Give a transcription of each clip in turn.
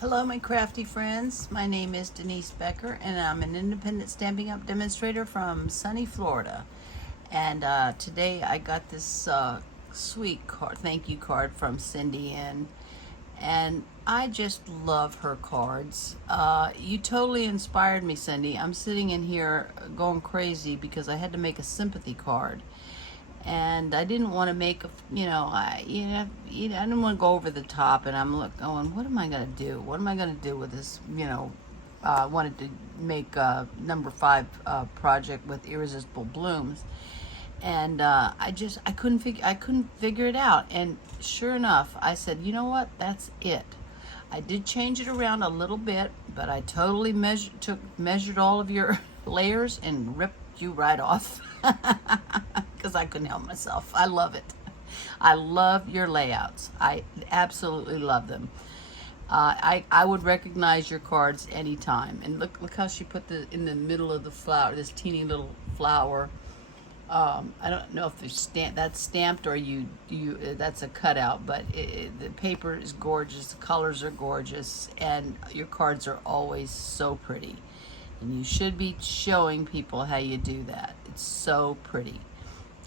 Hello, my crafty friends. My name is Denise Becker, and I'm an independent Stampin' Up! Demonstrator from sunny Florida. And today I got this sweet card, thank you card from Cindy in, and I just love her cards. You totally inspired me, Cindy. I'm sitting in here going crazy because I had to make a sympathy card, and I didn't want to make a, I didn't want to go over the top, and I'm going, what am I gonna do? What am I gonna do with this? I wanted to make a number 5 project with Irresistible Blooms, and I couldn't figure it out. And sure enough, I said, you know what? That's it. I did change it around a little bit, but I totally measured all of your layers and ripped you right off because I couldn't help myself. I love it. I love your layouts. I absolutely love them. I would recognize your cards anytime. And look how she put in the middle of the flower, this teeny little flower. I don't know if that's stamped or that's a cutout, but the paper is gorgeous, the colors are gorgeous, and your cards are always so pretty. And you should be showing people how you do that. It's so pretty.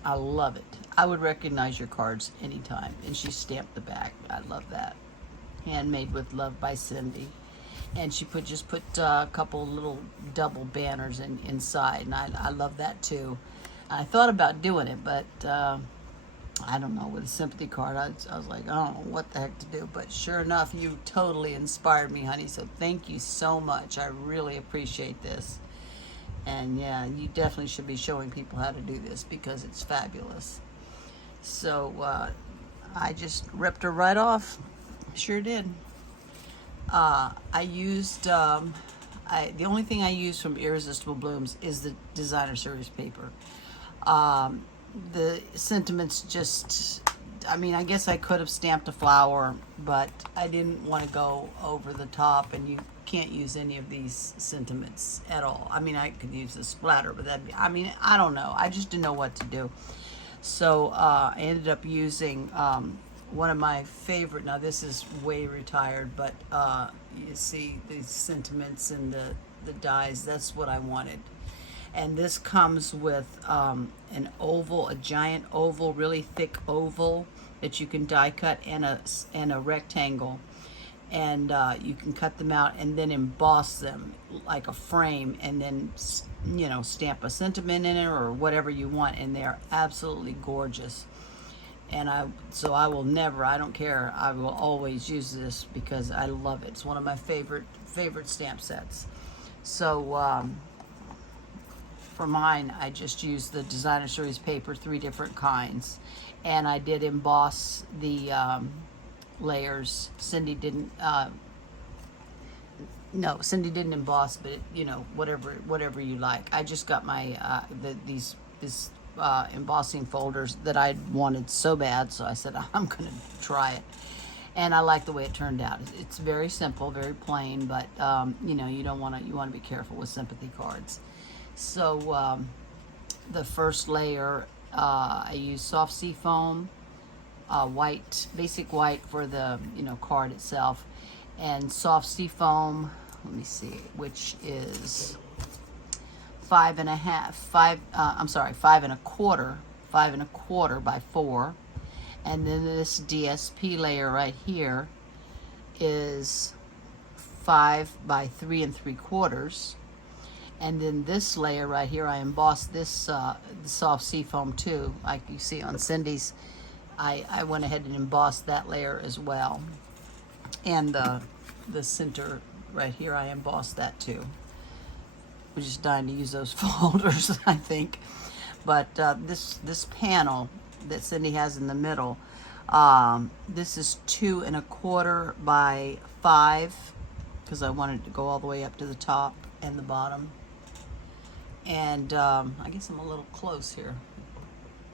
I love it. I would recognize your cards anytime. And she stamped the back. I love that. Handmade with love by Cindy. And she just put a couple little double banners inside, and I love that too. I thought about doing it, but I don't know, with a sympathy card, I was like, I don't know what the heck to do. But sure enough, you totally inspired me, honey. So thank you so much. I really appreciate this. And yeah, you definitely should be showing people how to do this because it's fabulous. So I just ripped her right off. Sure did. I used, the only thing I used from Irresistible Blooms is the designer series paper. The sentiments just, I guess I could have stamped a flower, but I didn't want to go over the top, and you can't use any of these sentiments at all. I could use a splatter, but I don't know. I just didn't know what to do. So I ended up using one of my favorite, now this is way retired, but you see these sentiments and the dies, that's what I wanted. And this comes with an oval, a giant oval, really thick oval that you can die cut, and a rectangle. And you can cut them out and then emboss them like a frame, and then stamp a sentiment in it or whatever you want, and they're absolutely gorgeous. And I don't care, I will always use this because I love it. It's one of my favorite stamp sets. So for mine, I just used the designer series paper, 3 different kinds, and I did emboss the layers. Cindy didn't emboss, but whatever you like. I just got my this embossing folders that I wanted so bad, so I said I'm gonna try it, and I like the way it turned out. It's very simple, very plain, but you want to be careful with sympathy cards. So the first layer, I used Soft Seafoam, white, basic white for the card itself, and Soft Seafoam, let me see, which is 5 and a quarter by 4. And then this DSP layer right here is 5 by 3 3/4. And then this layer right here, I embossed this the Soft Seafoam too, like you see on Cindy's. I went ahead and embossed that layer as well. And the center right here, I embossed that too. We're just dying to use those folders, I think. But this panel that Cindy has in the middle, this is 2 1/4 by 5, because I wanted to go all the way up to the top and the bottom. And I guess I'm a little close here.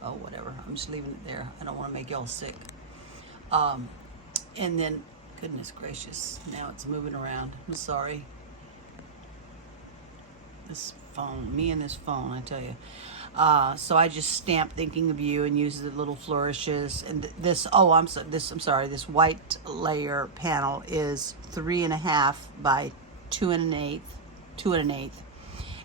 Oh, whatever. I'm just leaving it there. I don't want to make y'all sick. And then, goodness gracious, now it's moving around. I'm sorry. This phone. Me and this phone, I tell you. So I just stamp thinking of you and use the little flourishes. And this, I'm sorry, this white layer panel is 3.5 by 2 1/8.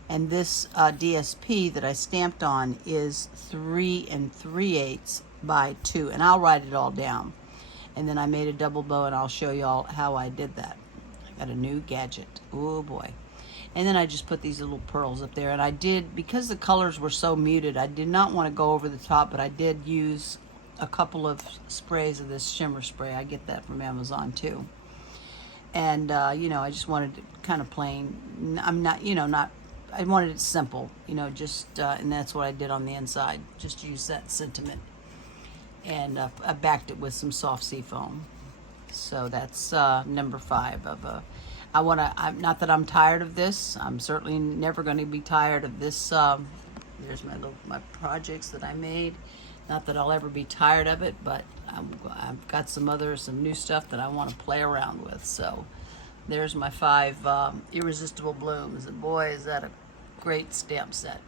And this DSP that I stamped on is 3 3/8 by 2. And I'll write it all down. And then I made a double bow, and I'll show y'all how I did that. I got a new gadget. Oh boy. And then I just put these little pearls up there. And I did, because the colors were so muted, I did not want to go over the top, but I did use a couple of sprays of this shimmer spray. I get that from Amazon too. And, you know, I just wanted it kind of plain. I'm not, you know, I wanted it simple, you know, just, and that's what I did on the inside. Just use that sentiment. And I backed it with some Soft Seafoam. So that's number 5 of I'm not that I'm tired of this. I'm certainly never going to be tired of this. There's my projects that I made. Not that I'll ever be tired of it, but I've got some new stuff that I want to play around with. So there's my 5 Irresistible Blooms. And boy, is that a great stamp set.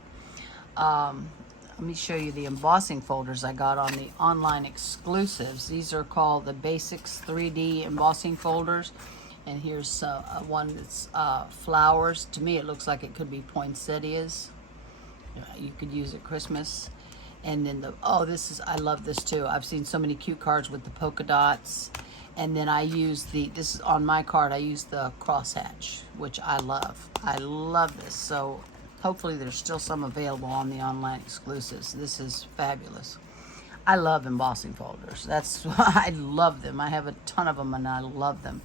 Let me show you the embossing folders I got on the online exclusives. These are called the Basics 3D embossing folders. And here's one that's flowers. To me, it looks like it could be poinsettias. You could use at Christmas. And then I love this too. I've seen so many cute cards with the polka dots. And then I use this is on my card, I use the crosshatch, which I love. I love this. So hopefully there's still some available on the online exclusives. This is fabulous. I love embossing folders. I love them. I have a ton of them and I love them.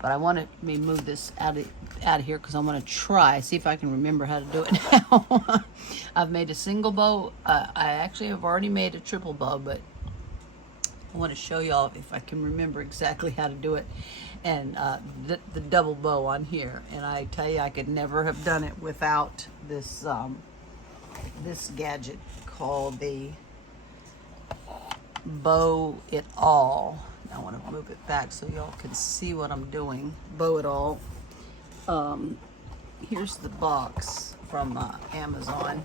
But I want to move this out of here because I want to see if I can remember how to do it now. I've made a single bow. I actually have already made a triple bow, but I want to show y'all if I can remember exactly how to do it. And the double bow on here. And I tell you, I could never have done it without this this gadget called the Bow It All. I want to move it back so y'all can see what I'm doing. Bow It All. Here's the box from Amazon.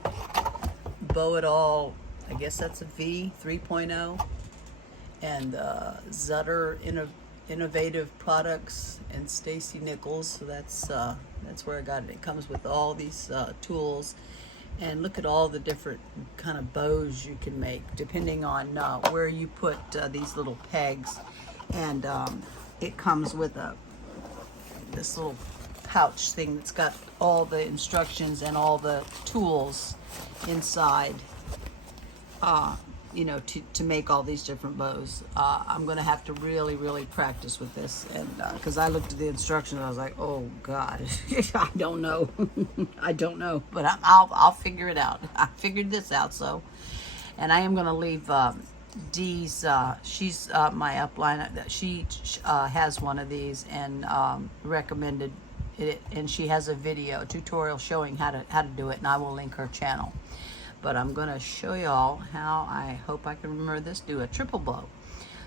Bow It All, I guess that's a V 3.0. And Zutter Innovative Products and Stacy Nichols. So that's where I got it. It comes with all these tools. And look at all the different kind of bows you can make depending on where you put these little pegs. And it comes with this little pouch thing that's got all the instructions and all the tools inside, you know, to make all these different bows. I'm going to have to really, really practice with this. And because I looked at the instructions, I was like, oh God, I don't know. I don't know, but I'll figure it out. I figured this out. So, and I am going to leave Dee's, she's my upline. She has one of these and recommended it, and she has a tutorial showing how to do it, and I will link her channel. But I'm going to show y'all how, I hope I can remember this, do a triple bow.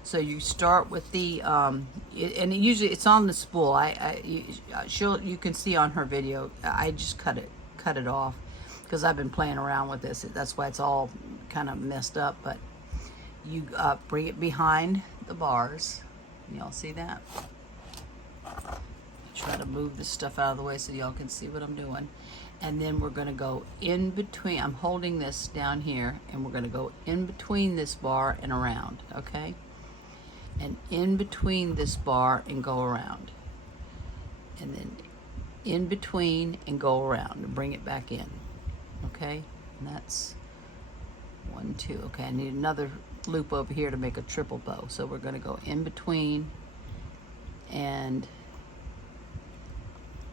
So you start with the, and usually it's on the spool. You can see on her video, I just cut it off because I've been playing around with this. That's why it's all kind of messed up. But you bring it behind the bars. Y'all see that? Try to move this stuff out of the way so y'all can see what I'm doing. And then we're going to go in between. I'm holding this down here, and we're going to go in between this bar and around, okay? And in between this bar and go around. And then in between and go around and bring it back in, okay? And that's 1, 2. Okay, I need another loop over here to make a triple bow. So we're going to go in between, and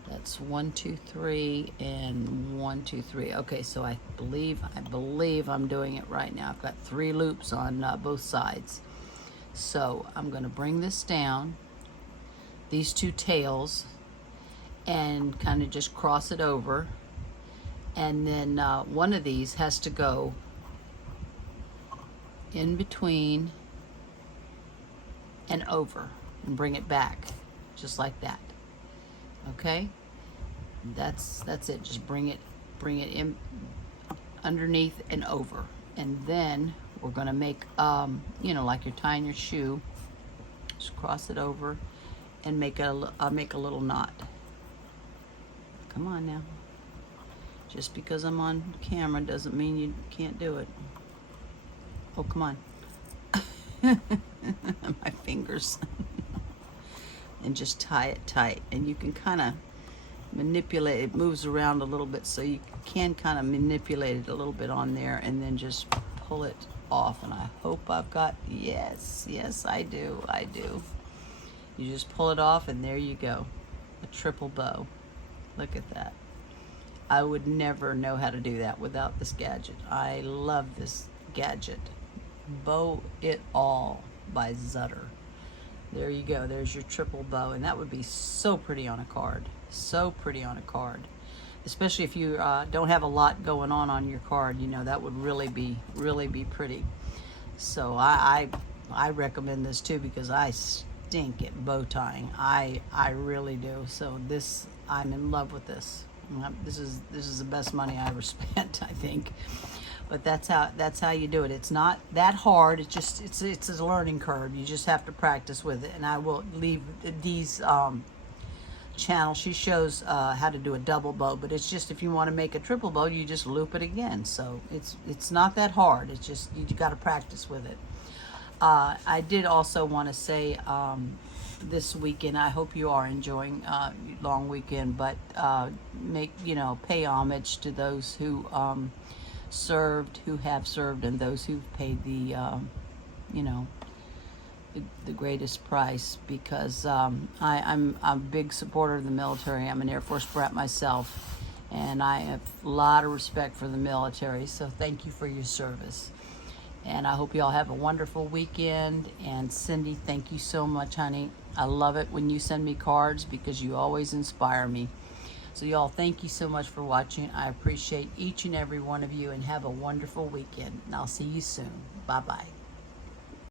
that's 1, 2, 3, and 1, 2, 3. Okay, so I believe I'm doing it right now. I've got 3 loops on both sides. So I'm going to bring this down, these 2 tails, and kind of just cross it over. And then one of these has to go in between and over and bring it back, just like that. Okay? That's it. Just bring it bring it in underneath and over, and then we're gonna make you know, like you're tying your shoe, just cross it over and make a little knot. Come on now. Just because I'm on camera doesn't mean you can't do it. Oh, come on. My fingers. And just tie it tight, and you can kind of manipulate it. Moves around a little bit, so you can kind of manipulate it a little bit on there, and then just pull it off. And I hope I've got, yes, I do. You just pull it off, and there you go, a triple bow. Look at that. I would never know how to do that without this gadget. I love this gadget. Bow It All by Zutter. There you go. There's your triple bow, and that would be so pretty on a card. So pretty on a card, especially if you don't have a lot going on your card. You know, that would really be pretty. So I recommend this too, because I stink at bow tying. I really do. So this, I'm in love with this. This is the best money I ever spent, I think. But that's how you do it. It's not that hard. It's a learning curve. You just have to practice with it. And I will leave Dee's channel. She shows how to do a double bow, but it's just, if you want to make a triple bow, you just loop it again. So it's not that hard. It's just, you got to practice with it. I did also want to say, this weekend, I hope you are enjoying long weekend, but pay homage to those who have served, and those who've paid the greatest price, because I'm a big supporter of the military. I'm an Air Force brat myself, and I have a lot of respect for the military, so thank you for your service. And I hope you all have a wonderful weekend. And Cindy, thank you so much, honey. I love it when you send me cards, because you always inspire me. So y'all, thank you so much for watching. I appreciate each and every one of you, and have a wonderful weekend. And I'll see you soon. Bye-bye.